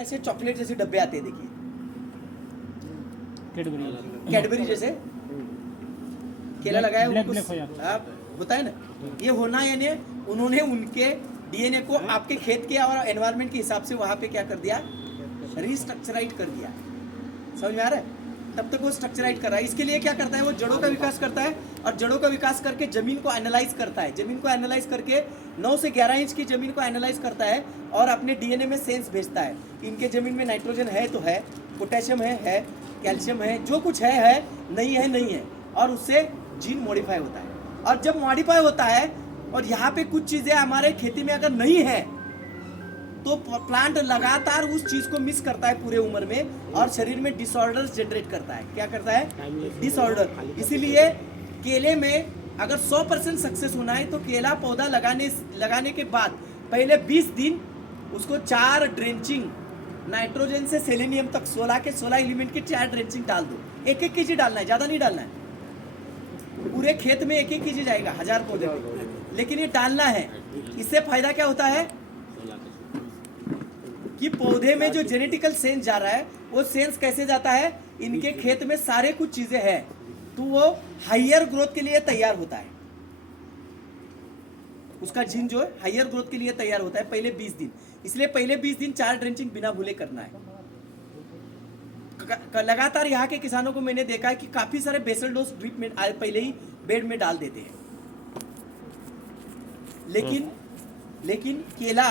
ऐसे चॉकलेट जैसे डब्बे आते हैं, देखिए कैडबरी जैसे केला लगाया उनको आप बताए ना, ये होना यानी उन्होंने उनके डीएनए को आपके खेत के और एनवायरनमेंट के हिसाब से वहां पे क्या कर दिया, रिस्ट्रक्चराइज कर दिया। समझ में आ रहा है? तब तक वो स्ट्रक्चराइज कर रहा है। इसके लिए क्या करता है, वो जड़ों का विकास करता है और जड़ों का विकास करके जमीन को एनालाइज करता है। जमीन को एनालाइज करके 9 से 11 इंच की जमीन को एनालाइज करता है और अपने डीएनए में सेंस भेजता है। इनके जमीन में नाइट्रोजन है तो है, पोटेशियम है, कैल्शियम है, जो कुछ है, नहीं है नहीं है, और उससे जीन मॉडिफाई होता है। और जब मॉडिफाई होता है और यहाँ पे कुछ चीजें हमारे खेती में अगर नहीं है तो प्लांट लगातार उस चीज को मिस करता है पूरे उम्र में और शरीर में डिसऑर्डर्स जनरेट करता है। क्या करता है? डिसऑर्डर। इसीलिए केले में अगर 100% सक्सेस होना है तो केला पौधा लगाने के बाद पहले 20 दिन उसको 4 ड्रेंचिंग नाइट्रोजन से सेलेनियम तक 16 के 16 एलिमेंट की 4 ड्रेंचिंग डाल दो। 1-1 केजी डालना है, ज्यादा नहीं डालना है। पूरे खेत में 1-1 केजी जाएगा 1000 पौधे में, लेकिन ये डालना है। इससे फायदा क्या होता है कि पौधे में जो जेनेटिकल सेंस जा रहा है वो सेंस कैसे जाता है, इनके खेत में सारे कुछ चीजें हैं तो वो हायर ग्रोथ के लिए तैयार होता है। उसका जीन जो है हायर ग्रोथ के लिए तैयार होता है पहले 20 दिन। इसलिए पहले 20 दिन 4 ड्रेंचिंग बिना भूले करना है। लगातार यहाँ के किसानों को मैंने देखा है कि काफी सारे बेसल डोज ड्रिप में पहले ही बेड में डाल देते हैं। लेकिन केला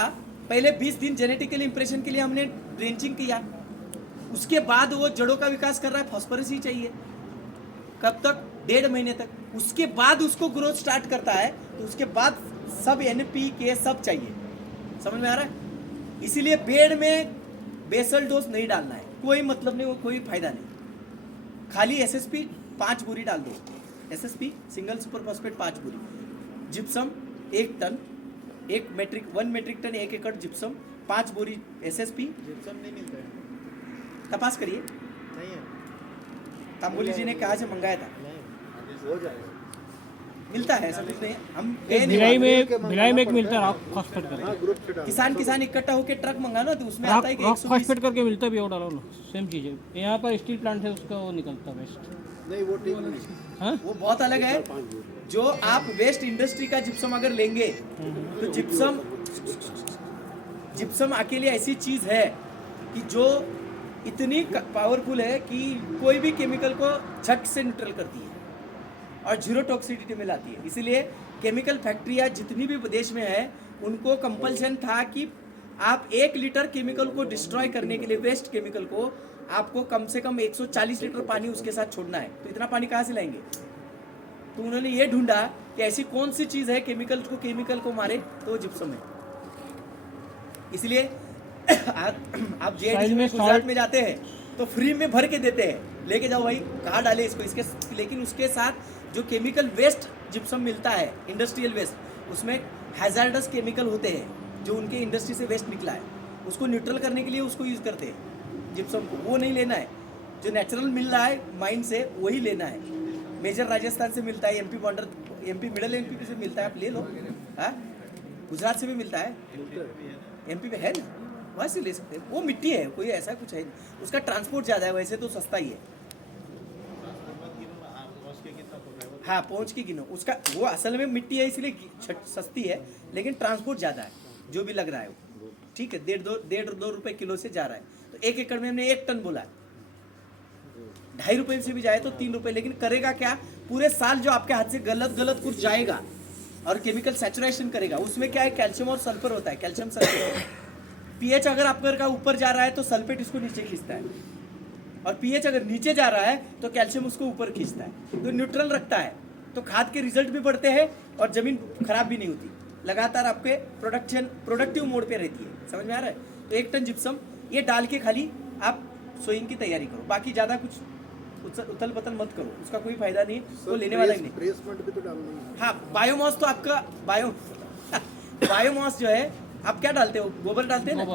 पहले 20 दिन जेनेटिकल इंप्रेशन के लिए हमने ड्रेंचिंग किया, उसके बाद वो जड़ों का विकास कर रहा है, फास्फोरस ही चाहिए। कब तक? 1.5 महीने तक। उसके बाद उसको ग्रोथ स्टार्ट करता है तो उसके बाद सब NPK सब चाहिए। समझ में आ रहा है? इसीलिए बेड में बेसल डोज नहीं डालना है, कोई मतलब नहीं, वो कोई फायदा नहीं। खाली SSP 5 बोरी डाल दो। SSP सिंगल सुपर फॉस्फेट 5 बोरी, जिप्सम 1 टन, 1 मेट्रिक टन 1 एकड़ जिप्सम, 5 बोरी SSP। जिप्सम नहीं मिलता है, तपास करिए। नहीं है, तांबोली जी ने कहा से मंगाया था, हो जाएगा। मिलता है, ऐसा कुछ नहीं। हम भिलाई में एक मिलता है रॉक फॉस्फेट करके। किसान इकट्ठा होकर ट्रक मंगाना तो उसमें आता है कि रॉक 120 फॉस्फेट करके मिलता है भी, वो डालो ना, सेम चीज़ है। यहाँ पर स्टील प्लांट है, उसका वो निकलता है वेस्ट। नहीं वो ठीक नहीं, हाँ वो बहुत अलग है। जो आप वेस्ट इंडस्ट्री का जिप्सम अगर लेंगे तो जिप्सम अकेले ऐसी चीज है कि जो इतनी पावरफुल है कि कोई भी केमिकल को झट से न्यूट्रल करती है और जीरो टॉक्सिसिटी में लाती है। इसीलिए केमिकल फैक्ट्रियाँ जितनी भी देश में है उनको कंपल्शन था कि आप 1 लीटर केमिकल को डिस्ट्रॉय करने के लिए, वेस्ट केमिकल को, आपको कम से कम 140 लीटर पानी उसके साथ छोड़ना है। तो इतना पानी कहाँ से लाएंगे? तो उन्होंने ये ढूंढा कि ऐसी कौन सी चीज है केमिकल को मारे, तो जिप्सम है। इसलिए आप JITC में गुजरात में जाते हैं तो फ्री में भर के देते हैं, लेके जाओ भाई, कहाँ डाले इसको, इसके। लेकिन उसके साथ जो केमिकल वेस्ट जिप्सम मिलता है, इंडस्ट्रियल वेस्ट, उसमें हैजार्डस केमिकल होते हैं जो उनके इंडस्ट्री से वेस्ट निकला है, उसको न्यूट्रल करने के लिए उसको यूज करते हैं जिप्सम को। वो नहीं लेना है, जो नेचुरल मिल रहा है माइन से वही लेना है। मेजर राजस्थान से मिलता है, MP मिडल MP से मिलता है, आप ले लो। हाँ, गुजरात से भी मिलता है, MP पे है ना, वहाँ से ले सकते हैं। वो मिट्टी है, कोई ऐसा कुछ है नहीं। उसका ट्रांसपोर्ट ज़्यादा है, वैसे तो सस्ता ही है। हाँ, पहुँच के गिनो उसका, वो असल में मिट्टी है इसलिए सस्ती है, लेकिन ट्रांसपोर्ट ज़्यादा है जो भी लग रहा है वो। ठीक है, 1.5-2 रुपये किलो से जा रहा है। तो 1 एकड़ में हमने 1 टन बोला है, 2.5 रुपये से भी जाए तो 3 रुपये। लेकिन करेगा क्या, पूरे साल जो आपके हाथ से गलत कुछ जाएगा और केमिकल सैचुरेशन करेगा, उसमें क्या है, कैल्शियम और सल्फर होता है, कैल्शियम सल्फेट। पीएच अगर आपका ऊपर जा रहा है तो सल्फेट इसको नीचे खींचता है, और पीएच अगर नीचे जा रहा है तो कैल्शियम उसको ऊपर खींचता है, तो न्यूट्रल रखता है। तो खाद के रिजल्ट भी बढ़ते हैं और जमीन खराब भी नहीं होती, लगातार आपके प्रोडक्टिव मोड पे रहती है। समझ में आ रहा है? तो 1 टन जिप्सम ये डाल के खाली आप सोइंग की तैयारी करो, बाकी ज़्यादा कुछ उथल पतल मत करो, उसका कोई फायदा नहीं, वो लेने वाला ही नहीं। प्लेसमेंट भी तो डालना है। हाँ, बायोमास तो आपका बायोमास जो है, आप क्या डालते हो, गोबर डालते हैं ना,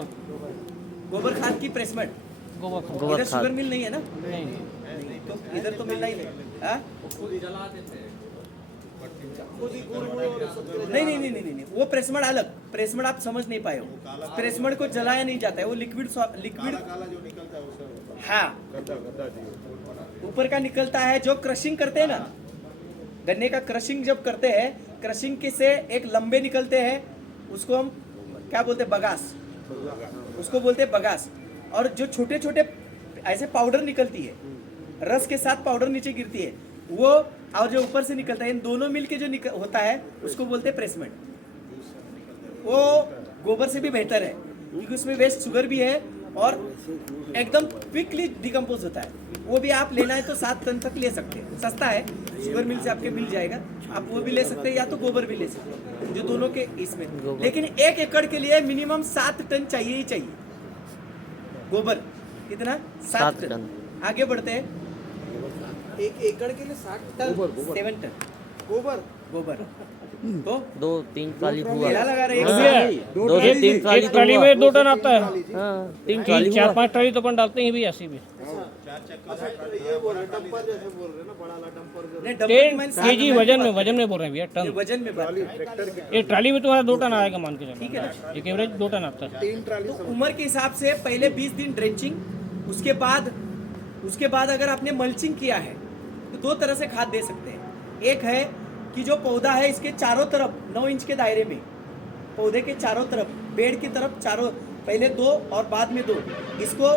गोबर खाद की प्लेसमेंट। इधर शुगर मिल नहीं है ना, नहीं, तो इधर तो मिलना ही नहीं। हाँ, नहीं, वो प्रेसमेंट अलग, प्रेसमड आप समझ नहीं पाए हो। प्रेसमड को जलाया नहीं जाता है, वो लिक्विड लिक्विड काला जो निकलता है उससे हाँ गद्दा गद्दा जी ऊपर का निकलता है। जो क्रशिंग करते हैं ना, गन्ने का क्रशिंग जब करते हैं, क्रशिंग के से एक लंबे निकलते हैं, उसको हम क्या बोलते हैं, बगास, उसको बोलते हैं बगास। और जो छोटे छोटे ऐसे पाउडर निकलती है, रस के साथ पाउडर नीचे गिरती है, वो और जो ऊपर से निकलता है, इन दोनों मिलके जो होता है उसको बोलते हैं प्रेसमेंट। वो गोबर से भी बेहतर है क्योंकि उसमें वेस्ट शुगर भी है और एकदम क्विकली डिकम्पोज होता है। वो भी आप लेना है तो 7 टन तक ले सकते हैं, सस्ता है, शुगर मिल से आपके मिल जाएगा, आप वो भी ले सकते हैं या तो गोबर भी ले सकते हैं, जो दोनों के इसमें। लेकिन 1 एकड़ के लिए मिनिमम 7 टन चाहिए ही चाहिए गोबर। कितना? 7 टन। आगे बढ़ते हैं। 1 एकड़ के लिए 60 टन 7 टन गोबर तो 2-3 ट्राली हुआ। मेला लगा रहे भैया, हैं। 2 से 3 ट्राली एक ट्राली में 2 टन आता है। हाँ 3 ट्राली 4-5 ट्राली तो अपन डालते हैं भी ऐसी भी। ये बोल रहे डंपर जैसे बोल रहे ना, बड़ा वाला डंपर जो नहीं, डंपर की मैंने 10 सात केजी वजन में बोल रहे हैं भैया, ये टन। वजन में बात है। ट्रैक्टर के एक ट्राली में तुम्हारा 2 टन आएगा मान के ठीक है चलो, एक एवरेज 2 टन आता है। 3 ट्राली तो उम्र के हिसाब से पहले 20 दिन ड्रेंचिंग, उसके बाद अगर आपने मल्चिंग किया है तो 2 तरह से खाद दे सकते हैं। एक है कि जो पौधा है इसके चारों तरफ 9 इंच के दायरे में, पौधे के चारों तरफ, पेड़ की तरफ चारों, पहले 2 और बाद में 2, इसको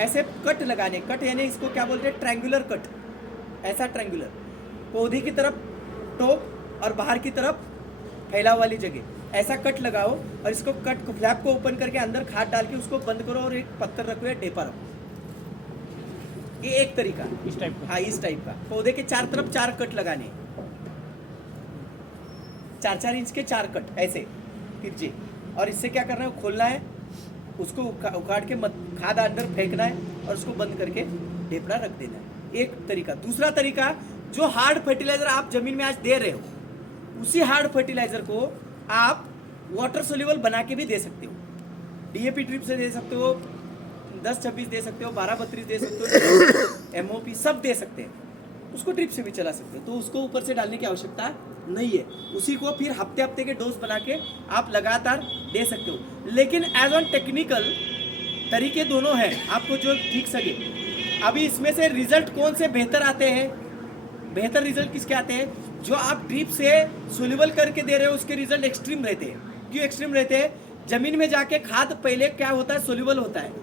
ऐसे कट लगाने, कट यानी इसको क्या बोलते हैं, ट्रायंगुलर कट, ऐसा ट्रायंगुलर, पौधे की तरफ टॉप और बाहर की तरफ फैलाव वाली जगह, ऐसा कट लगाओ और इसको कट को फ्लैप को ओपन करके अंदर खाद डाल के उसको बंद करो और एक पत्थर रखो या टेपा रखो। ये एक तरीका, इस टाइप का। हाँ इस टाइप का। पौधे के 4 तरफ 4 कट लगाने, 4-4 इंच के 4 कट ऐसे तिरछे, और इससे क्या करना है, खोलना है, उसको उखाड़ के खाद अंदर फेंकना है और उसको बंद करके ढेपड़ा रख देना है। एक तरीका। दूसरा तरीका, जो हार्ड फर्टिलाइजर आप जमीन में आज दे रहे हो, उसी हार्ड फर्टिलाइजर को आप वाटर सोल्यूबल बना के भी दे सकते हो। डीएपी ड्रिप से दे सकते हो, 10-26 दे सकते हो, 12-32 दे सकते हो, एमओपी सब दे सकते हैं। उसको ड्रिप से भी चला सकते हो, तो उसको ऊपर से डालने की आवश्यकता नहीं है। उसी को फिर हफ्ते हफ्ते के डोज बना के आप लगातार दे सकते हो। लेकिन एज ऑन टेक्निकल तरीके दोनों हैं, आपको जो ठीक सके। अभी इसमें से रिजल्ट कौन से बेहतर आते हैं, बेहतर रिजल्ट किसके आते हैं, जो आप ड्रिप से सोल्यूबल करके दे रहे हो उसके रिजल्ट एक्सट्रीम रहते हैं। क्यों एक्सट्रीम रहते हैं? जमीन में जाके खाद पहले क्या होता है, सोल्यूबल होता है,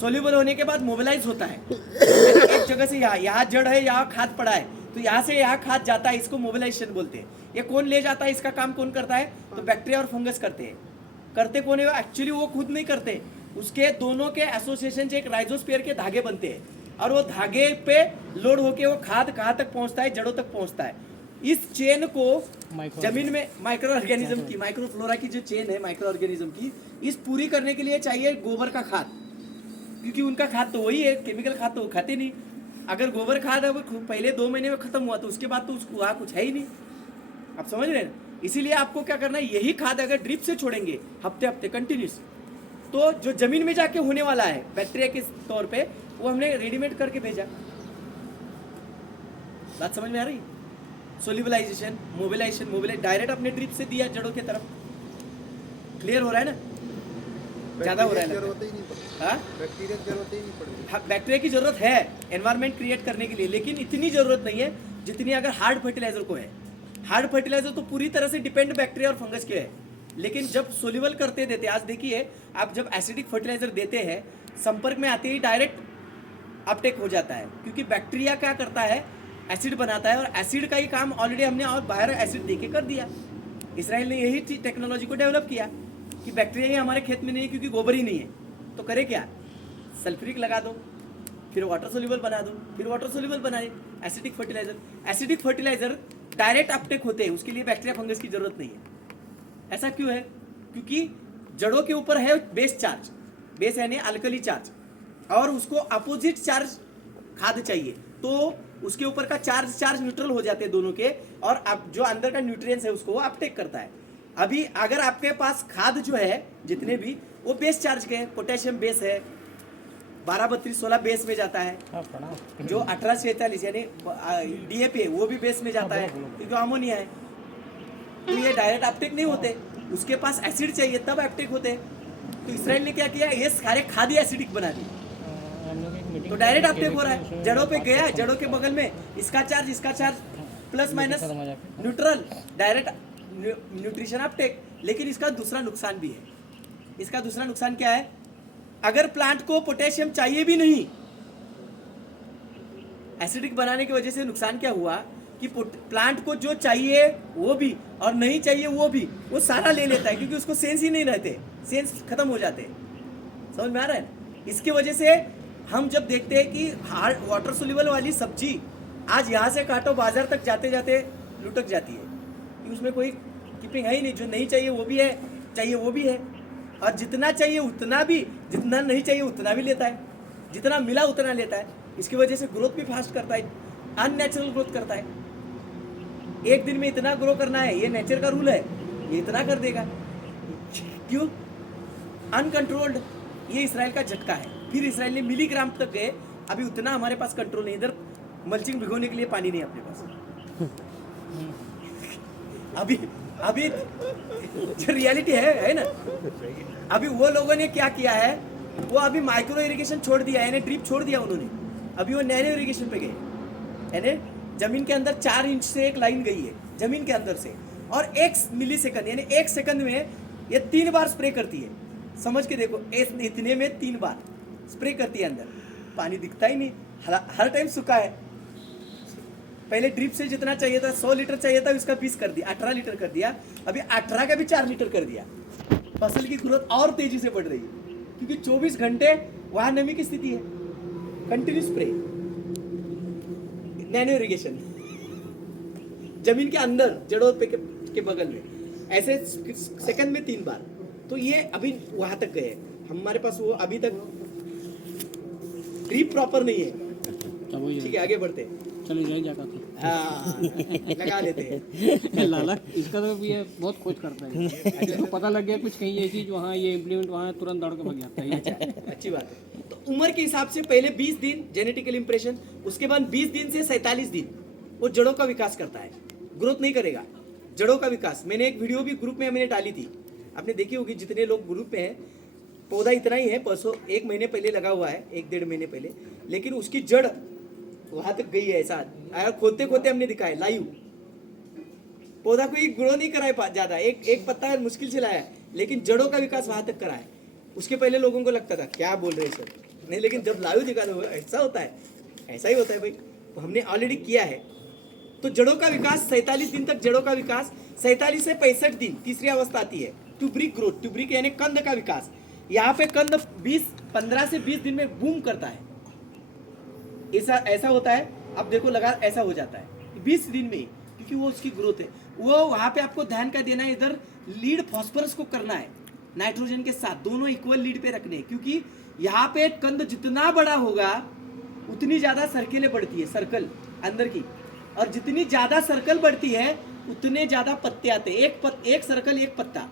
सोल्यूबल होने के बाद मोबिलाइज होता है। एक जगह से यहाँ जड़ है, यहाँ खाद पड़ा है, तो यहाँ से यहाँ खाद जाता है, इसको मोबिलाइजेशन बोलते हैं। ये कौन ले जाता है, इसका काम कौन करता है, तो बैक्टीरिया और फंगस करते हैं। करते कौन है, एक्चुअली वो खुद नहीं करते, उसके दोनों के एसोसिएशन से एक राइजोस्फीयर के धागे बनते हैं, और वो धागे पे लोड होके वो खाद कहाँ तक पहुँचता है, जड़ों तक पहुँचता है। इस चेन को जमीन में माइक्रो ऑर्गेनिज्म की, माइक्रोफ्लोरा की जो चेन है माइक्रो ऑर्गेनिज्म की, इस पूरी करने के लिए चाहिए गोबर का खाद, क्योंकि उनका खाद तो वही है, केमिकल खाद तो वो खाते नहीं। अगर गोबर खाद है वो पहले 2 महीने में खत्म हुआ तो उसके बाद तो उसको वहाँ कुछ है ही नहीं। आप समझ रहे हैं? इसीलिए आपको क्या करना है, यही खाद अगर ड्रिप से छोड़ेंगे हफ्ते हफ्ते कंटिन्यूस, तो जो जमीन में जाके होने वाला है बैक्टीरिया के तौर पे, वो हमने रेडीमेड करके भेजा। बात समझ में आ रही? सोल्यूबलाइजेशन, मोबिलाइजेशन डायरेक्ट अपने ड्रिप से दिया जड़ों की तरफ। क्लियर हो रहा है ना? ज्यादा हो रहा है जरूरत ही नहीं पड़ती, हाँ? बैक्टीरिया की जरूरत ही नहीं पड़ती। हाँ, बैक्टीरिया की जरूरत है एनवायरनमेंट क्रिएट करने के लिए, लेकिन इतनी जरूरत नहीं है जितनी अगर हार्ड फर्टिलाइजर को है। हार्ड फर्टिलाइजर तो पूरी तरह से डिपेंड बैक्टीरिया और फंगस के है, लेकिन जब सोल्यूबल करते देते, आज देखिए आप जब एसिडिक फर्टिलाइजर देते हैं, संपर्क में आते ही डायरेक्ट अपटेक हो जाता है, क्योंकि बैक्टीरिया क्या करता है, एसिड बनाता है, और एसिड का ही काम ऑलरेडी हमने और बाहर एसिड दे के कर दिया। इसराइल ने यही टेक्नोलॉजी को डेवलप किया कि बैक्टीरिया ही हमारे खेत में नहीं है क्योंकि गोबर ही नहीं है, तो करे क्या, सल्फ्यूरिक लगा दो, फिर वाटर सोल्यूबल बना दो, फिर वाटर सोल्यूबल बनाए acidic fertiliser. Acidic fertiliser direct uptake होते हैं, उसके लिए बैक्टीरिया फंगस की जरूरत नहीं है। ऐसा क्यों है? क्योंकि जड़ों के ऊपर है बेस चार्ज, बेस यानी अल्कली चार्ज, और उसको अपोजिट चार्ज खाद चाहिए, तो उसके ऊपर का चार्ज न्यूट्रल हो जाते हैं दोनों के, और अब जो अंदर का न्यूट्रिएंट्स है उसको वो अपटेक करता है। अभी अगर आपके पास खाद जो है जितने भी, वो बेस चार्ज के हैं, पोटेशियम बेस है, 12-32-16 बेस में जाता है, जो 18-46 यानी डीएपी है वो भी बेस में जाता है, क्योंकि अमोनिया है। तो ये डायरेक्ट अपटेक नहीं होते, उसके पास एसिड चाहिए तब अपटेक होते हैं। तो इसराइल ने क्या किया, ये सारे खाद्य एसिडिक बना दिए, हम लोग एक मीटिंग तो डायरेक्ट अपटेक हो रहा है। जड़ों पे गया, जड़ों के बगल में इसका charge plus minus neutral, direct nutrition Uptake. लेकिन इसका दूसरा नुकसान भी है। इसका दूसरा नुकसान क्या है, अगर प्लांट को पोटेशियम चाहिए भी नहीं, एसिडिक बनाने की वजह से नुकसान क्या हुआ कि प्लांट को जो चाहिए वो भी और नहीं चाहिए वो भी, वो सारा ले लेता है, क्योंकि उसको सेंस ही नहीं रहते, सेंस खत्म हो जाते हैं। समझ में आ रहा है? इसकी वजह से हम जब देखते हैं कि हार्ड वाटर सोल्यूबल वाली सब्जी आज यहाँ से काटो बाजार तक जाते जाते लुटक जाती है, कि उसमें कोई कीपिंग है ही नहीं। जो नहीं चाहिए वो भी है, चाहिए वो भी है, और जितना चाहिए उतना भी, जितना नहीं चाहिए उतना भी लेता है, जितना मिला उतना लेता है। इसकी वजह से ग्रोथ भी फास्ट करता है, अननेचुरल ग्रोथ करता है। एक दिन में इतना ग्रो करना है, ये नेचर का रूल है, ये इतना कर देगा। क्यों? अनकंट्रोल्ड। ये इसराइल का झटका है। फिर इसराइल ने मिलीग्राम तक गए, अभी उतना हमारे पास कंट्रोल नहीं। इधर मल्चिंग भिगोने के लिए पानी नहीं अपने पास। अभी जो रियलिटी है ना, अभी वो लोगों ने क्या किया है, वो अभी माइक्रो इरिगेशन छोड़ दिया, यानी ड्रिप छोड़ दिया उन्होंने। अभी वो नैनो इरिगेशन पे गए, यानी जमीन के अंदर 4 इंच से एक लाइन गई है जमीन के अंदर से, और 1 मिलीसेकंड यानी 1 सेकंड में ये 3 बार स्प्रे करती है। समझ के देखो, इतने में 3 बार स्प्रे करती है। अंदर पानी दिखता ही नहीं, हर टाइम सूखा है। पहले ड्रिप से जितना चाहिए था, 100 लीटर चाहिए था, उसका 20 कर दिया, 18 लीटर कर दिया। अभी 18 का भी 4 लीटर कर दिया। फसल की ग्रोथ और तेजी से बढ़ रही है, क्योंकि 24 घंटे वहां नमी की स्थिति है। कंटिन्यू स्प्रे, नैनो इरिगेशन, जमीन के अंदर जड़ों के बगल में, ऐसे सेकंड में 3 बार। तो ये अभी वहां तक गए। हमारे पास वो अभी तक ड्रिप प्रॉपर नहीं है। ठीक है, आगे बढ़ते हैं। चलो जाए क्या कहते लगा लेते हैं। लाला इसका तो ये बहुत खोज करता है, इसको पता लग गया कुछ कहीं ये चीज वहाँ ये इम्प्लीमेंट वहाँ तुरंत दौड़ के भाग जाता है। अच्छा, अच्छी बात है। तो उम्र के हिसाब से पहले 20 दिन जेनेटिकल इंप्रेशन, उसके बाद 20 दिन से 47 दिन वो जड़ों का विकास करता है, ग्रोथ नहीं करेगा, जड़ों का विकास। मैंने एक वीडियो भी ग्रुप में मैंने डाली थी, आपने देखी होगी। जितने लोग ग्रुप में हैं, पौधा इतना ही है, परसों 1 महीने पहले लगा हुआ है, 1-1.5 महीने पहले, लेकिन उसकी जड़ वहां तक गई है। ऐसा खोदते खोदते हमने दिखाया लाइव। पौधा कोई ग्रो नहीं कराए ज्यादा, एक पत्ता मुश्किल से लाया, लेकिन जड़ों का विकास वहां तक कराया। उसके पहले लोगों को लगता था क्या बोल रहे हैं सर, नहीं, लेकिन जब लाइव दिखा दो ऐसा होता है, ऐसा ही होता है भाई। तो हमने ऑलरेडी किया है। तो जड़ों का विकास 47 दिन तक, जड़ों का विकास 47 से 65 दिन तीसरी अवस्था आती है, ट्यूबरिक ग्रोथ। ट्यूबरिक यानी कंद का विकास। यहाँ पे कंद 15 से 20 दिन में बूम करता है। ऐसा होता है, अब देखो लगा ऐसा हो जाता है 20 दिन में, क्योंकि वो उसकी ग्रोथ है। वो वहां पे आपको ध्यान का देना है, इधर लीड फास्फोरस को करना है नाइट्रोजन के साथ, दोनों इक्वल लीड पे रखने, क्योंकि यहाँ पे कंद जितना बड़ा होगा उतनी ज्यादा सर्कलें बढ़ती है, सर्कल अंदर की, और जितनी ज्यादा सर्कल बढ़ती है उतने ज्यादा पत्ते आते हैं। एक सर्कल एक पत्ता,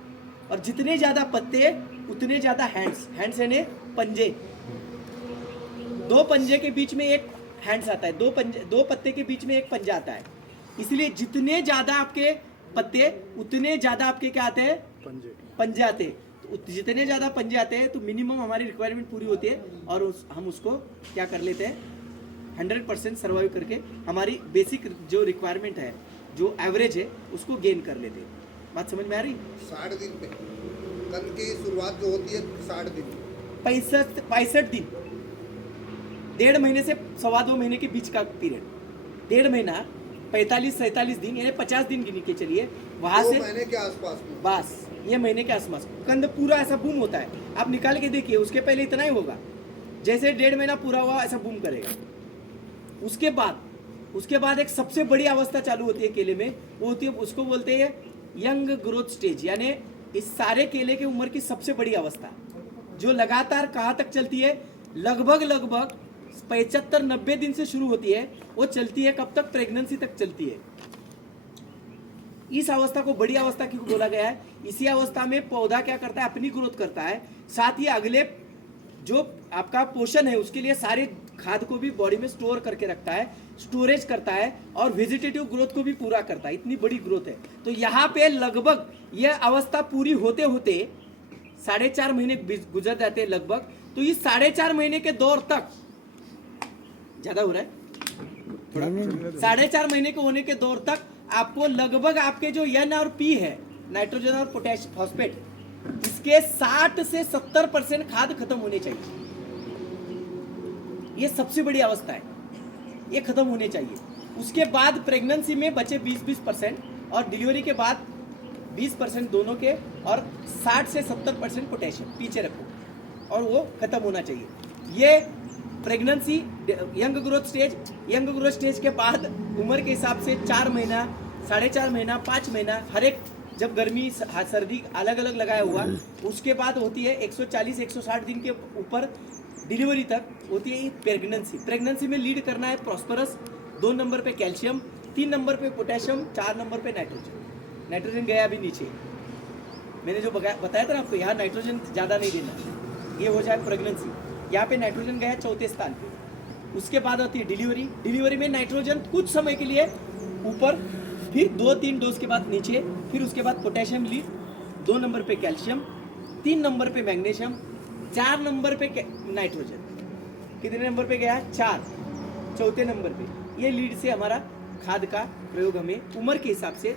और जितने ज्यादा पत्ते उतने ज्यादा हैंड्स यानी पंजे। 2 पंजे के बीच में एक हैंड्स आता है, 2 पत्ते के बीच में एक पंजा आता है। इसलिए जितने ज्यादा आपके पत्ते उतने ज्यादा आपके क्या आते हैं, पंजे आते हैं। तो जितने ज्यादा पंजे आते हैं तो मिनिमम हमारी रिक्वायरमेंट पूरी होती है, और हम उसको क्या कर लेते हैं, 100% सर्वाइव करके हमारी बेसिक जो रिक्वायरमेंट है, जो एवरेज है, उसको गेन कर लेते हैं। बात समझ में आ रही? 60 दिन पे कंद की शुरुआत जो होती है 60 दिन, 65 दिन, 1.5 महीने से 2.25 महीने के बीच का पीरियड, 1.5 महीना, 45-47 दिन, यानी 50 दिन गिन के चलिए। वहां से महीने के आसपास में, बस ये महीने के आसपास कंद पूरा ऐसा बूम होता है। आप निकाल के देखिए, उसके पहले इतना ही होगा, जैसे 1.5 महीना पूरा हुआ ऐसा बूम करेगा। उसके बाद एक सबसे बड़ी अवस्था चालू होती है केले में, वो होती है, उसको बोलते हैं यंग ग्रोथ स्टेज, यानी इस सारे केले की उम्र की सबसे बड़ी अवस्था, जो लगातार कहाँ तक चलती है, लगभग 75-90 दिन से शुरू होती है, वो चलती है कब तक, प्रेगनेंसी तक चलती है। इस अवस्था को बड़ी अवस्था क्यों बोला गया है? इसी अवस्था में पौधा क्या करता है, अपनी ग्रोथ करता है, साथ ही अगले जो आपका पोषण है उसके लिए सारे खाद को भी बॉडी में स्टोर करके रखता है, स्टोरेज करता है और वेजिटेटिव ग्रोथ को भी पूरा करता है। इतनी बड़ी ग्रोथ है। तो यहाँ पे लगभग यह अवस्था पूरी होते होते 4.5 महीने गुजर जाते हैं लगभग। तो इस 4.5 महीने के दौर तक ज्यादा हो रहा है थोड़ा, 4.5 महीने के होने के दौर तक आपको लगभग आपके जो एन और पी है, नाइट्रोजन और पोटेशियम फॉस्फेट, इसके 60 से 70% खाद खत्म होने चाहिए। ये सबसे बड़ी अवस्था है, ये खत्म होने चाहिए। उसके बाद प्रेगनेंसी में बचे 20% और डिलीवरी के बाद 20% दोनों के, और 60 से 70% पोटेशियम पीछे रखो और वो खत्म होना चाहिए। ये प्रेगनेंसी, यंग ग्रोथ स्टेज के बाद उम्र के हिसाब से 4 महीना, 4.5 महीना, 5 महीना, हर एक जब गर्मी सर्दी अलग अलग लगाया हुआ, उसके बाद होती है 140-160 दिन के ऊपर डिलीवरी तक होती है प्रेगनेंसी। प्रेगनेंसी में लीड करना है प्रॉस्परस, 2 नंबर पे कैल्शियम, 3 नंबर पे पोटेशियम, 4 नंबर पे नाइट्रोजन। नाइट्रोजन गया अभी नीचे, मैंने जो बताया था ना आपको, यहाँ नाइट्रोजन ज़्यादा नहीं देना, ये हो जाए प्रेगनेंसी। यहाँ पे नाइट्रोजन गया 4थे स्थान पे। उसके बाद होती है डिलीवरी में नाइट्रोजन कुछ समय के लिए ऊपर, फिर 2-3 डोज के बाद नीचे, फिर उसके बाद पोटेशियम लीड, 2 नंबर पे कैल्शियम, 3 नंबर पे मैग्नीशियम, 4 नंबर पे नाइट्रोजन। कितने नंबर पे गया? 4, 4थे नंबर पे। ये लीड से हमारा खाद का प्रयोग हमें उम्र के हिसाब से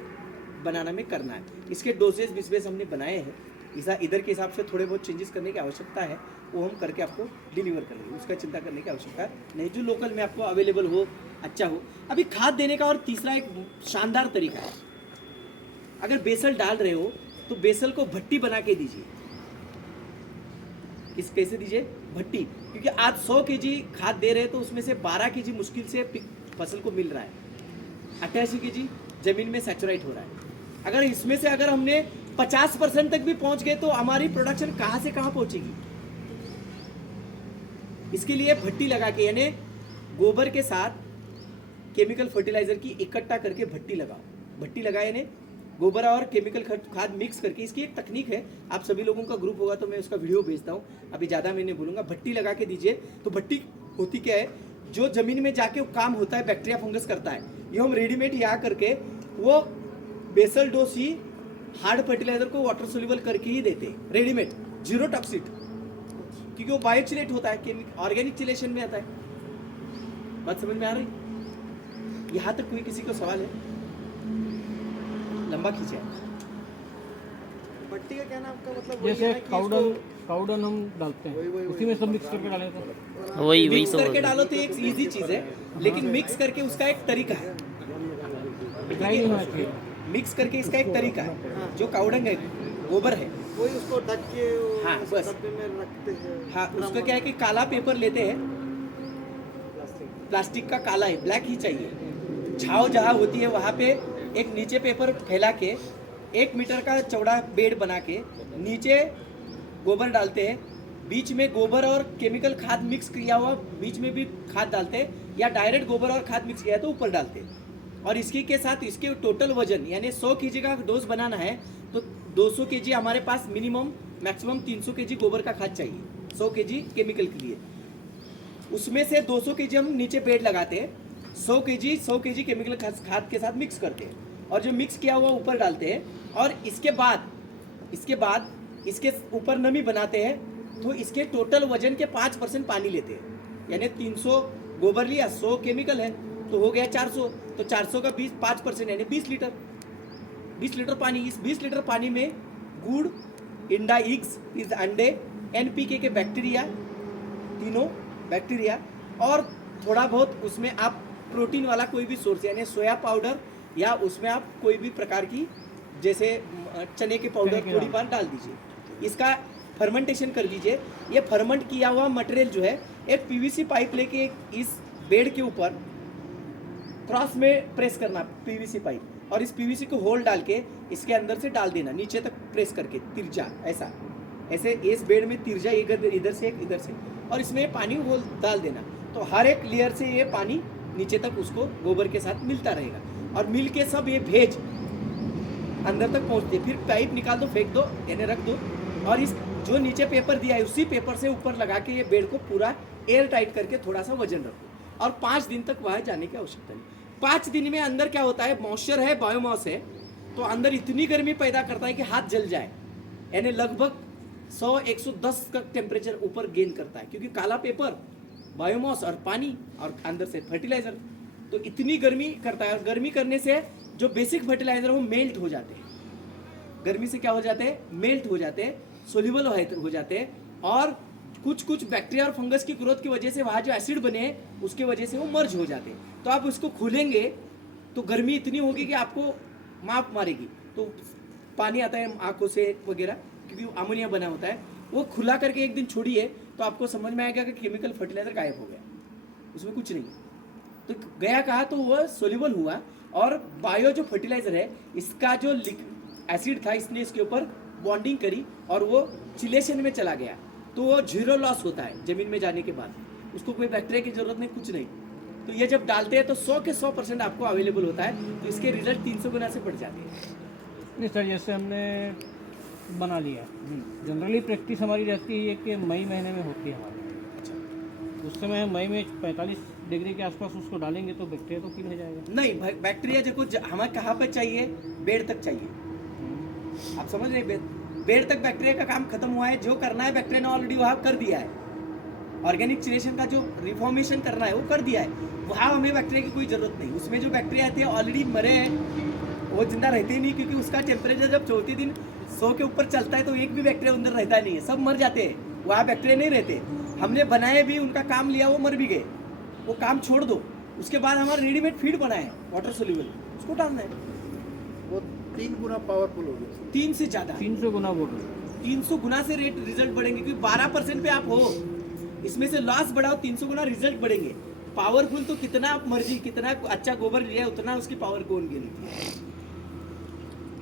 बनाना में करना है। इसके डोसेज विस्बेस हमने बनाए हैं, इधर के हिसाब से थोड़े बहुत चेंजेस करने की आवश्यकता है, वो हम करके आपको डिलीवर करेंगे, उसका चिंता करने की आवश्यकता नहीं। जो लोकल में आपको अवेलेबल हो, अच्छा हो। अभी खाद देने का और तीसरा एक शानदार तरीका है, अगर बेसल डाल रहे हो तो बेसल को भट्टी बना के दीजिए। कैसे दीजिए? भट्टी, क्योंकि आज 100 केजी खाद दे रहे हैं तो उसमें से 12 केजी मुश्किल से फसल को मिल रहा है, 88 केजी जमीन में सैचुरेट हो रहा है। अगर इसमें से अगर हमने 50% तक भी पहुंच गए तो हमारी प्रोडक्शन कहां से कहां पहुंचेगी। इसके लिए भट्टी लगा के, यानी गोबर के साथ केमिकल फर्टिलाइजर की इकट्ठा करके भट्टी लगाओ। भट्टी लगाए यानी गोबर और केमिकल खाद मिक्स करके, इसकी एक तकनीक है, आप सभी लोगों का ग्रुप होगा तो मैं उसका वीडियो भेजता हूँ, अभी ज़्यादा मैं नहीं बोलूँगा। भट्टी लगा के दीजिए। तो भट्टी होती क्या है, जो जमीन में जाके काम होता है बैक्टीरिया फंगस करता है, ये हम रेडीमेड यहाँ करके वो बेसल डोज ही हार्ड फर्टिलाइजर को वाटर सोल्यूबल करके ही देते हैं, रेडीमेड, 0 टॉक्सिट, क्योंकि वो बायोचिलेट होता है, ऑर्गेनिक चिलेशन में आता है। बात समझ में आ रही? यहाँ तक कोई किसी को सवाल है? लंबा खींचे। भट्टी का क्या नाम का मतलब? वही जैसे है ना कि काउडन हम डालते हैं, उसी में सब मिक्स करके डाले तो वही मिक्स तो करके डालो तो एक इजी चीज है, लेकिन मिक्स करके उसका एक तरीका है। ड्राई नहीं होना चाहिए। मिक्स करके इसका एक तरीका है, जो काउडंग है, गोबर है, वही उसको ढक के वो हाँ, उस बस। डब्बे में रखते हैं। हाँ, उसका क्या है कि काला पेपर लेते हैं, प्लास्टिक का काला है, ब्लैक ही चाहिए। छाव जहाँ होती है वहाँ पे एक नीचे पेपर फैला के 1 मीटर का चौड़ा बेड बना के नीचे गोबर डालते हैं, बीच में गोबर और केमिकल खाद मिक्स किया हुआ बीच में भी खाद डालते हैं, या डायरेक्ट गोबर और खाद मिक्स किया है तो ऊपर डालते हैं। और इसके के साथ इसके टोटल वजन, यानी 100 केजी का डोज बनाना है तो 200 केजी हमारे पास मिनिमम मैक्सिमम 300 केजी गोबर का खाद चाहिए 100 केजी केमिकल के लिए। उसमें से 200 केजी हम नीचे बेड लगाते हैं, 100 केजी केमिकल खाद के साथ मिक्स करते हैं, और जो मिक्स किया हुआ ऊपर डालते हैं। और इसके बाद इसके ऊपर नमी बनाते हैं, तो इसके टोटल वजन के 5% पानी लेते हैं, यानी 300 गोबर लिया, 100 केमिकल है तो हो गया 400, तो 400 का 5% यानी 20 लीटर पानी। इस 20 लीटर पानी में गुड़, इंडा इग्स इस अंडे, एनपीके के बैक्टीरिया, तीनों बैक्टीरिया, और थोड़ा बहुत उसमें आप प्रोटीन वाला कोई भी सोर्स, यानी सोया पाउडर, या उसमें आप कोई भी प्रकार की जैसे चने के पाउडर थोड़ी बार डाल दीजिए। इसका फर्मेंटेशन कर दीजिए। ये फर्मेंट किया हुआ मटेरियल जो है एक पीवीसी पाइप लेके इस बेड के ऊपर क्रॉस में प्रेस करना, पीवीसी पाइप, और इस पीवीसी को होल डाल के इसके अंदर से डाल देना, नीचे तक प्रेस करके तिरछा, ऐसे इस बेड में तिरछा इधर से एक इधर से, और इसमें पानी होल डाल देना। तो हर एक लेयर से ये पानी नीचे तक उसको गोबर के साथ मिलता रहेगा, और मिल के सब ये भेज अंदर तक पहुंचते। फिर पाइप निकाल दो, फेंक दो, यानी रख दो, और इस जो नीचे पेपर दिया है उसी पेपर से ऊपर लगा के ये बेड को पूरा एयर टाइट करके थोड़ा सा वजन रखो और 5 दिन तक वहां जाने की आवश्यकता नहीं। 5 दिन में अंदर क्या होता है, मॉइस्चर है, बायोमास है, तो अंदर इतनी गर्मी पैदा करता है कि हाथ जल जाए, यानी लगभग 100-110 का टेम्परेचर ऊपर गेन करता है, क्योंकि काला पेपर, बायोमास और पानी और अंदर से फर्टिलाइजर, तो इतनी गर्मी करता है। और गर्मी करने से जो बेसिक फर्टिलाइजर वो मेल्ट हो जाते हैं, गर्मी से क्या हो जाते हैं, मेल्ट हो जाते हैं, सोल्यूबल हो जाते हैं, और कुछ बैक्टीरिया और फंगस की ग्रोथ की वजह से वहाँ जो एसिड बने हैं उसके वजह से वो मर्ज हो जाते हैं। तो आप उसको खोलेंगे तो गर्मी इतनी होगी कि आपको माप मारेगी, तो पानी आता है आंखों से वगैरह, क्योंकि अमोनिया बना होता है। वो खुला करके एक दिन छोड़िए तो आपको समझ में आएगा कि केमिकल फर्टिलाइजर गायब हो गया, उसमें कुछ नहीं। तो गया कहा तो वह सोल्यूबल हुआ, और बायो जो फर्टिलाइजर है इसका जो एसिड था इसने इसके ऊपर बॉन्डिंग करी और वो चिलेशन में चला गया, तो वो 0 लॉस होता है जमीन में जाने के बाद, उसको कोई बैक्टीरिया की जरूरत नहीं, कुछ नहीं। तो ये जब डालते हैं तो 100 के 100% आपको अवेलेबल होता है, तो इसके रिजल्ट 300 गुना से बढ़ जाते हैं। नहीं सर, जैसे हमने बना लिया, जनरली प्रैक्टिस हमारी रहती है कि मई महीने में होती है हमारे, उस समय मई में 45 डिग्री के आसपास उसको डालेंगे तो बैक्टीरिया तो किल हो जाएगा। नहीं भाई, बैक्टीरिया देखो हमें कहाँ पे चाहिए, बेड तक चाहिए, आप समझ रहे, बेड तक बैक्टीरिया का काम खत्म हुआ है। जो करना है बैक्टीरिया ने ऑलरेडी वहाँ कर दिया है, ऑर्गेनिक चिलेशन का जो रिफॉर्मेशन करना है वो कर दिया है, वहाँ हमें बैक्टीरिया की कोई जरूरत नहीं। उसमें जो बैक्टीरिया थे ऑलरेडी मरे हैं, वो जिंदा रहते ही नहीं, क्योंकि उसका टेम्परेचर जब 34 दिन 100 के ऊपर चलता है तो एक भी बैक्टीरिया अंदर रहता नहीं है, सब मर जाते हैं, वहाँ बैक्टीरिया नहीं रहते। हमने बनाए भी, उनका काम लिया, वो मर भी गए, वो काम छोड़ दो। उसके बाद हमारा रेडीमेड फीड बनाए वाटर सोल्यूबल, उसको डालना है, वो 3 गुना पावरफुल हो गया। 3 से ज़्यादा, 300 गुना बोल रहे हैं। 300 गुना से रेट रिजल्ट बढ़ेंगे, क्योंकि 12% पे आप हो, इसमें से लॉस बढ़ाओ, 300 गुना रिजल्ट बढ़ेंगे। पावरफुल तो कितना आप मर्जी, कितना अच्छा गोबर लिया उतना उसकी पावर कौन गिनी।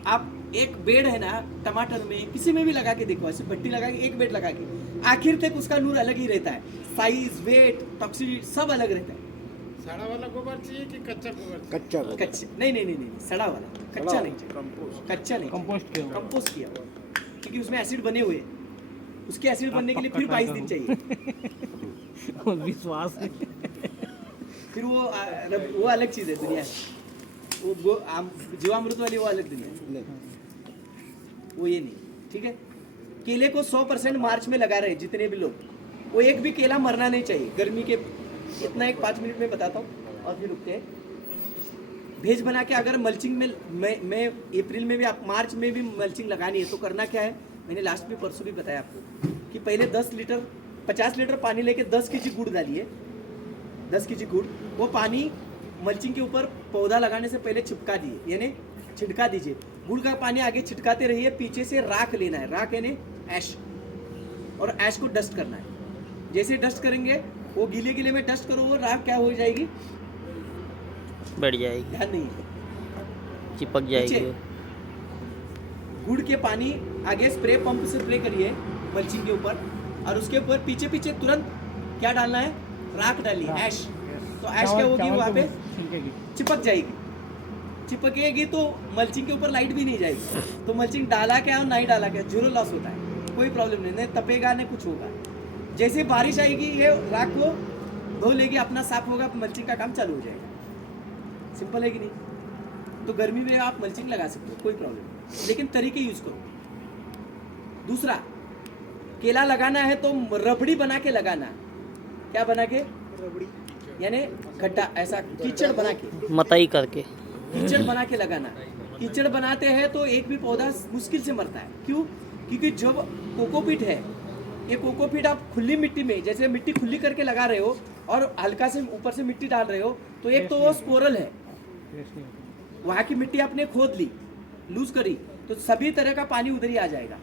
आप एक बेड है ना, टमाटर में किसी में भी लगा के देखो, ऐसे पट्टी लगा के एक बेड लगा के, आखिर तक उसका नूर अलग ही रहता है, साइज, वेट, टॉक्सिसिटी सब अलग रहता है। सड़ा वाला गोबर चाहिए कि कच्चा गोबर? कच्चा गोबर। कच्चे नहीं, सड़ा वाला, कच्चा नहीं चाहिए, कंपोस्ट। कच्चा नहीं, कंपोस्ट किया हुआ। कंपोस्ट किया हुआ, क्योंकि उसमें एसिड बने हुए हैं, उसके एसिड बनने के लिए फिर 22 दिन चाहिए। विश्वास है। फिर वो अलग चीज़ है, दुनिया है वो, जीवामृत वाली वो अलग दुनिया है, वो ये नहीं, ठीक है। केले को 100% मार्च में लगा रहे हैं जितने भी लोग, वो एक भी केला मरना नहीं चाहिए गर्मी के। इतना एक 5 मिनट में बताता हूँ और फिर रुकते हैं। भेज बना के अगर मल्चिंग में अप्रैल में भी, आप मार्च में भी मल्चिंग लगानी है तो करना क्या है, मैंने लास्ट में परसों भी बताया आपको कि पहले 50 लीटर पानी लेके 10 केजी गुड़ डालिए, 10 केजी गुड़, वो पानी मल्चिंग के ऊपर पौधा लगाने से पहले छिपका दिए, यानी छिड़का दीजिए। गुड़ का पानी आगे छिटकाते रहिए, पीछे से राख लेना है, राख यानी ऐश, और ऐश को डस्ट करना है। जैसे डस्ट करेंगे, वो गीले गीले में डस्ट करो, वो राख क्या हो जाएगी, बढ़ जाएगी, ध्यान नहीं, चिपक जाएगी। गुड़ के पानी आगे स्प्रे पंप से स्प्रे करिए मल्चिंग के ऊपर, और उसके ऊपर पीछे पीछे तुरंत क्या डालना है, राख डालिए, ऐश। तो ऐश क्या होगी, वहाँ पे चिपक जाएगी, चिपकेगी तो मल्चिंग के ऊपर लाइट भी नहीं जाएगी। तो मल्चिंग डाला क्या और नहीं डाला क्या, 0 लॉस होता है, कोई प्रॉब्लम नहीं, नहीं तपेगा नहीं कुछ होगा। जैसे बारिश आएगी ये राख को धो लेगी, अपना साफ होगा, मल्चिंग का काम चालू हो जाएगा। सिंपल है कि नहीं। तो गर्मी में आप मल्चिंग लगा सकते हो, कोई प्रॉब्लम नहीं, लेकिन तरीके यूज करो। दूसरा, केला लगाना है तो रबड़ी बना के लगाना। क्या बना के, रबड़ी यानी गड्ढा, ऐसा कीचड़ बना के, मताई करके कीचड़ बना के लगाना। कीचड़ बनाते हैं तो एक भी पौधा मुश्किल से मरता है। क्यों? क्योंकि जब कोकोपीट है, ये कोकोपीट आप खुली मिट्टी में, जैसे मिट्टी खुली करके लगा रहे हो और हल्का से ऊपर से मिट्टी डाल रहे हो, तो एक तो वो स्पोरल है, वहाँ की मिट्टी आपने खोद ली, लूज करी, तो सभी तरह का पानी उधर ही आ जाएगा।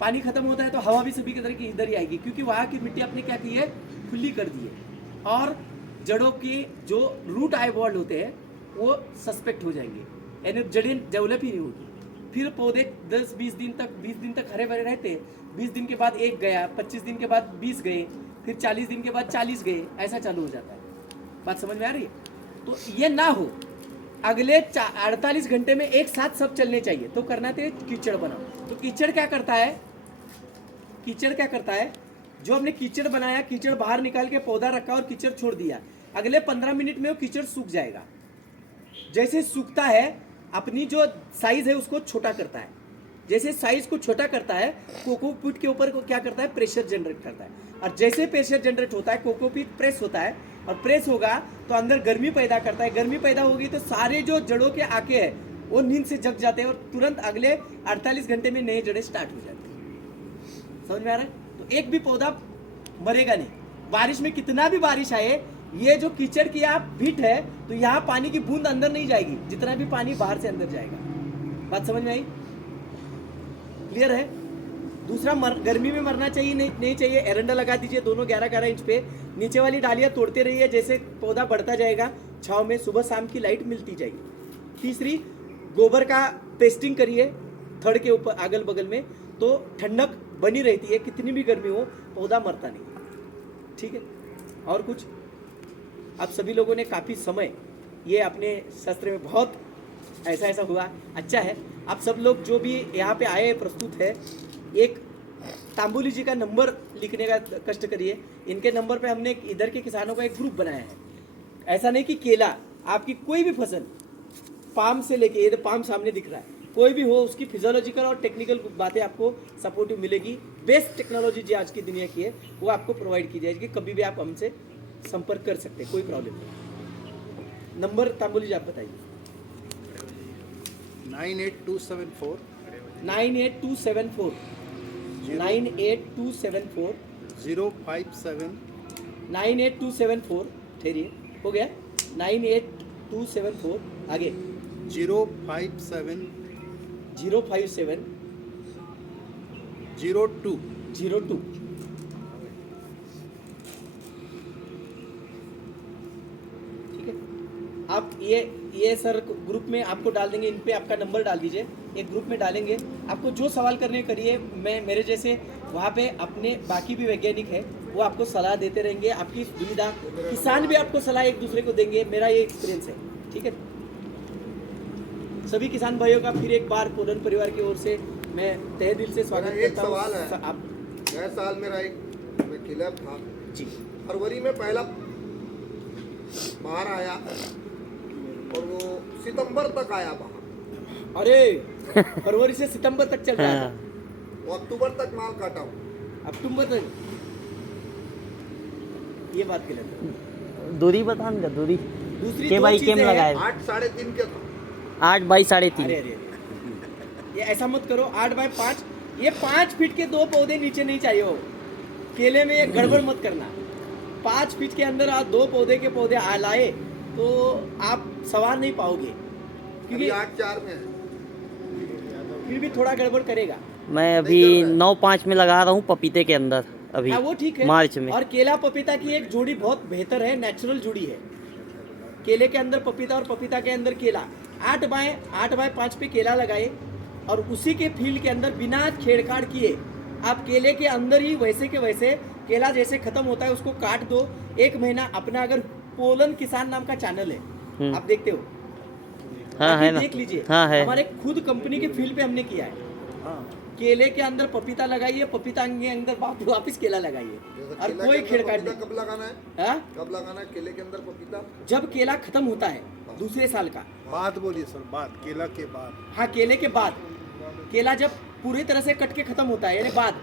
पानी खत्म होता है तो हवा भी सभी की तरह की इधर ही आएगी, क्योंकि वहाँ की मिट्टी आपने क्या की है, खुली कर दी है। और जड़ों की जो रूट आईबॉल्ड होते हैं वो सस्पेक्ट हो जाएंगे, यानी जड़ें डेवलप ही नहीं होगी। फिर पौधे 10-20 दिन तक हरे भरे रहते हैं। 20 दिन के बाद 1 गया, 25 दिन के बाद 20 गए, फिर 40 दिन के बाद 40 गए, ऐसा चालू हो जाता है। बात समझ में आ रही है? तो ये ना हो, अगले 48 घंटे में एक साथ सब चलने चाहिए। तो करना चाहिए कीचड़ बनाओ। तो कीचड़ क्या करता है, कीचड़ क्या करता है, जो हमने कीचड़ बनाया, कीचड़ बाहर निकाल के पौधा रखा और कीचड़ छोड़ दिया, अगले 15 मिनट में वो कीचड़ सूख जाएगा। जैसे सूखता है अपनी जो साइज है उसको छोटा करता है, जैसे साइज को छोटा करता है कोकोपीट के ऊपर को क्या करता है, प्रेशर जनरेट करता है, और जैसे प्रेशर जनरेट होता है कोकोपीट प्रेस होता है, और प्रेस होगा तो अंदर गर्मी पैदा करता है, गर्मी पैदा होगी तो सारे जो जड़ों के आके है वो नींद से जग जाते हैं और तुरंत अगले 48 घंटे में नए जड़ें स्टार्ट हो जाती हैं। समझ में आ रहा है? तो एक भी पौधा मरेगा नहीं। बारिश में कितना भी बारिश आए, ये जो कीचड़ की आप फिट है तो यहाँ पानी की बूंद अंदर नहीं जाएगी, जितना भी पानी बाहर से अंदर जाएगा। बात समझ में आई? क्लियर है? दूसरा गर्मी में मरना चाहिए नहीं चाहिए, एरंडा लगा दीजिए दोनों 11-11 इंच पे, नीचे वाली डालियाँ तोड़ते रहिए, जैसे पौधा बढ़ता जाएगा छाँव में सुबह शाम की लाइट मिलती जाएगी। तीसरी, गोबर का पेस्टिंग करिए थड़ के ऊपर अगल बगल में, तो ठंडक बनी रहती है, कितनी भी गर्मी हो पौधा मरता नहीं। ठीक है? और कुछ? आप सभी लोगों ने काफ़ी समय ये अपने शास्त्र में बहुत ऐसा हुआ, अच्छा है। आप सब लोग जो भी यहाँ पे आए प्रस्तुत है, एक तांबुली जी का नंबर लिखने का कष्ट करिए। इनके नंबर पे हमने इधर के किसानों का एक ग्रुप बनाया है। ऐसा नहीं कि केला, आपकी कोई भी फसल, पाम से लेके, ये पाम सामने दिख रहा है, कोई भी हो, उसकी फिजियोलॉजिकल और टेक्निकल बातें आपको सपोर्टिव मिलेगी। बेस्ट टेक्नोलॉजी जो आज की दुनिया की है वो आपको प्रोवाइड की जाएगी। कभी भी आप हमसे संपर्क कर सकते हैं, कोई प्रॉब्लम नहीं। नंबर तांबुली जी आप बताइए। 98274 98274 98274 057 98274 ठहरिए, हो गया 98274, आगे 057 057 02 02। ठीक है, आप ये सर ग्रुप में आपको डाल देंगे, इन पे आपका नंबर डाल दीजिए, एक ग्रुप में डालेंगे। आपको जो सवाल करने करिए, मैं मेरे जैसे वहाँ पे अपने बाकी भी वैज्ञानिक है वो आपको सलाह देते रहेंगे। आपकी दुविधा, किसान भी आपको सलाह एक दूसरे को देंगे, मेरा ये एक्सपीरियंस है। ठीक है, सभी किसान भाइयों का फिर एक बार पूरन परिवार की ओर से मैं तहे दिल से स्वागत करता हूँ। सवाल है, आप गए साल मेरा एक क्लब था जी, फरवरी में पहला बाहर आया और वो सितंबर तक आया बाहर। अरे फरवरी से सितंबर तक चल रहा था, वो अक्टूबर तक माल काटा हूँ। अक्टूबर तक, ये बात गलत है। दूरी बता ना, दूरी दूसरी के दो भाई चीजें केम हैं। लगाए 8 साढ़े 3 के था। 8 बाई 3.5। अरे ये ऐसा मत करो, 8 बाय 5, ये 5 फीट के 2 पौधे नीचे नहीं चाहिए हो। केले में ये गड़बड़ मत करना। 5 फीट के अंदर आप 2 पौधे के पौधे लाए तो आप सवार नहीं पाओगे, क्योंकि 8-4 में है। फिर भी थोड़ा गड़बड़ करेगा। मैं अभी 9-5 में लगा रहा हूँ पपीते के अंदर, अभी हाँ वो ठीक है, मार्च में। और केला पपीता की एक जोड़ी बहुत बेहतर है, नेचुरल जोड़ी है। केले के अंदर पपीता और पपीता के अंदर केला। 8 बाय 5 पे केला लगाए और उसी के फील्ड के अंदर बिना छेड़छाड़ किए आप केले के अंदर ही वैसे के वैसे केला जैसे खत्म होता है उसको काट दो। 1 महीना अपना, अगर पोलन किसान नाम का चैनल है आप देखते हो, हाँ है ना, देख लीजिए। हाँ है। हमारे खुद कंपनी के फील्ड पे हमने किया है। केले के अंदर पपीता लगाइए, पपीता के अंदर वापिस केला लगाइए, और केला कोई के अंदर छेड़छाड़ पपीता नहीं। कब लगाना है? हाँ? कब लगाना है केले के अंदर पपीता? जब केला खत्म होता है दूसरे साल का। बाद बोलिए सर, बाद केला के बाद। हाँ, केले के बाद। केला जब पूरी तरह से कट के खत्म होता है यानी बाद,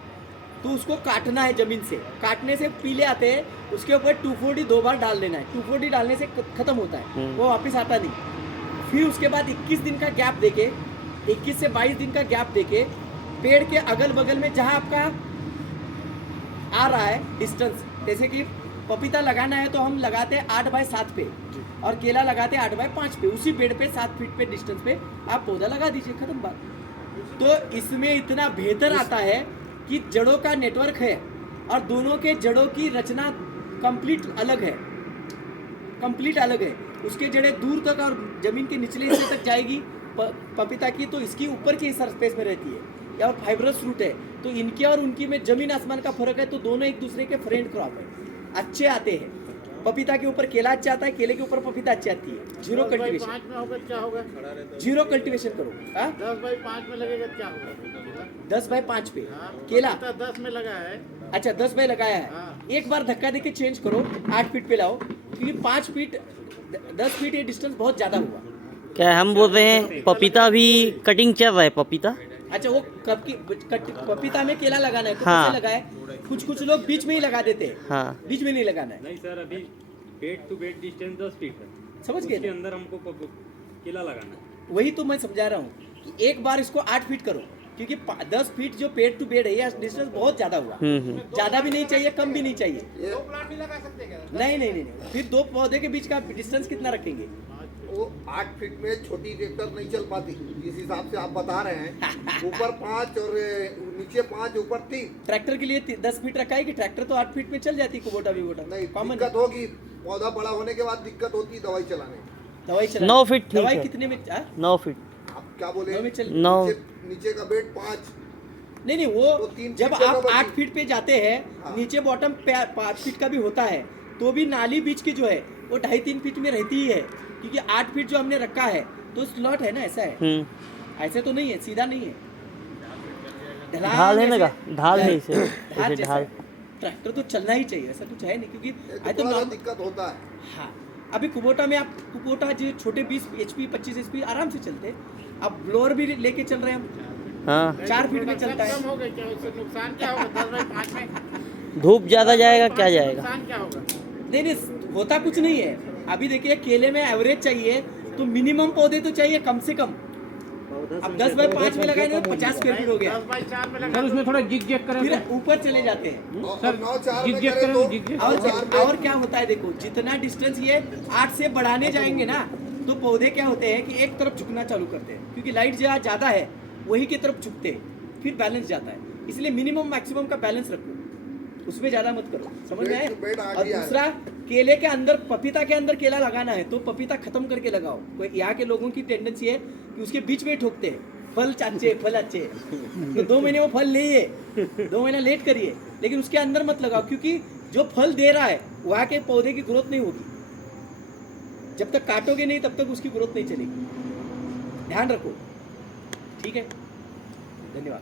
तो उसको काटना है जमीन से। काटने से पीले आते हैं, उसके ऊपर 2,4-D 2 बार डाल देना है। 2,4-D डालने से खत्म होता है, वो वापस आता नहीं। फिर उसके बाद 21 दिन का गैप देके, 21 से 22 दिन का गैप देके पेड़ के अगल बगल में जहाँ आपका आ रहा है डिस्टेंस, जैसे कि पपीता लगाना है तो हम लगाते हैं 8 बाय 7 पे, और केला लगाते हैं 8 बाय 5 पे। उसी पेड़ पे 7 फीट पे डिस्टेंस पे आप पौधा लगा दीजिए, खत्म बात। तो इसमें इतना बेहतर आता है कि जड़ों का नेटवर्क है और दोनों के जड़ों की रचना कंप्लीट अलग है, कंप्लीट अलग है। उसके जड़ें दूर तक और जमीन के निचले हिस्से तक जाएगी पपीता की, तो इसकी ऊपर की सरफेस में रहती है, और फाइब्रस फ्रूट है। तो इनके और उनकी में जमीन आसमान का फर्क है, तो दोनों एक दूसरे के फ्रेंड क्रॉप है, अच्छे आते हैं। पपीता के ऊपर केला अच्छा आता है, केले के ऊपर पपीता अच्छी आती है। Zero cultivation. 5 में होगा क्या होगा? 0 कल्टीवेशन करो। 10 बाई 5 में लगेगा क्या होगा? 10 बाय 5 पे केला, 10 में लगा है। अच्छा 10 बाय लगाया है, एक बार धक्का देके चेंज करो 8 फीट पे लाओ, क्योंकि 5 फीट 10 फीट ये डिस्टेंस बहुत ज्यादा हुआ। क्या हम बोल रहे हैं पपीता भी कटिंग चल रहा है पपीता? अच्छा वो कब की पपीता में केला लगाना है तो हाँ। कैसे लगाए? कुछ लोग बीच में ही लगा देते हैं, हाँ बीच में नहीं लगाना है। नहीं सर, अभी bed to bed distance 10 feet है, समझ उसके गए? अंदर हमको केला लगाना है। वही तो मैं समझा रहा हूँ कि एक बार इसको 8 फीट करो, क्योंकि 10 फीट जो पेड़ टू बेड है ये डिस्टेंस बहुत ज्यादा हुआ। ज्यादा भी नहीं चाहिए, कम भी नहीं चाहिए। नहीं, फिर दो पौधे के बीच का डिस्टेंस कितना रखेंगे? वो 8 फीट में छोटी ट्रैक्टर नहीं चल पाती, जिस हिसाब से आप बता रहे हैं। ऊपर 5 और नीचे 5, ऊपर 3। ट्रैक्टर के लिए 10 फीट रखा है कि ट्रैक्टर तो 8 फीट में चल जाती है, कुबोटा बिबोटा नहीं, कॉमन। दिक्कत होगी, पौधा बड़ा होने के बाद दिक्कत होती है दवाई चलाने में। दवाई चला 9 फीट ठीक दवाई है। कितने में? 9 फीट। आप क्या बोले? 9 में चल। 9 नीचे का बेड 5। नहीं तो वो 3 जब फीट आप जगह 8 बची। फीट पे जाते हैं, हाँ। नीचे बॉटम 5 फीट का भी होता है, तो भी नाली बीच की जो है वो 2.5-3 फीट में रहती ही है, क्योंकि 8 फीट जो हमने रखा है तो स्लॉट है ना, ऐसा है, ऐसे तो नहीं है, सीधा नहीं है, ढाल है ना, जैसे- ढाल है इसे, ढाल इसे जैसा ढाल। है। ट्रैक्टर तो चलना ही चाहिए, ऐसा कुछ है नहीं, क्योंकि आई तो थोड़ा सा नॉर्मल- दिक्कत होता है। हाँ अभी कुबोटा में आप कुबोटा जो छोटे 20 HP 25 HP आराम से चलते, अब ब्लोअर भी लेके चल रहे हैं हम, हाँ 4 फीट में चलता है। हो गया क्या? उससे नुकसान क्या होगा? 10 बाई 5 में धूप ज़्यादा जाएगा क्या जाएगा? नुकसान क्या होगा? नहीं होता कुछ नहीं है। अभी देखिए केले में एवरेज चाहिए तो मिनिमम पौधे तो चाहिए कम से कम। अब 10 बाय 5 में लगाए ना 50 स्क्वायर फीट हो गया, 10 बाई 4 में सर उसमें थोड़ा जिग जैग करें फिर तो? ऊपर चले जाते हैं। और 9-4 में जिग-जैग करें करें तो तो जिग-जैग। और क्या होता है देखो, जितना डिस्टेंस ये 8 से बढ़ाने जाएंगे ना, तो पौधे क्या होते हैं कि एक तरफ झुकना चालू करते हैं, क्योंकि लाइट जहाँ ज़्यादा है वही की तरफ झुकते हैं, फिर बैलेंस जाता है। इसलिए मिनिमम मैक्सिमम का बैलेंस रखो, उसमें ज़्यादा मत करो, समझ में आया? बेड और आगे आ दूसरा, केले के अंदर पपीता के अंदर केला लगाना है तो पपीता खत्म करके लगाओ। कोई यहाँ के लोगों की टेंडेंसी है कि उसके बीच में ठोकते हैं, फल अच्छे फल अच्छे, तो 2 महीने वो फल नहीं है, 2 महीना लेट करिए, लेकिन उसके अंदर मत लगाओ, क्योंकि जो फल दे रहा है वहाँ के पौधे की ग्रोथ नहीं होगी। जब तक काटोगे नहीं तब तक उसकी ग्रोथ नहीं चलेगी, ध्यान रखो, ठीक है? धन्यवाद।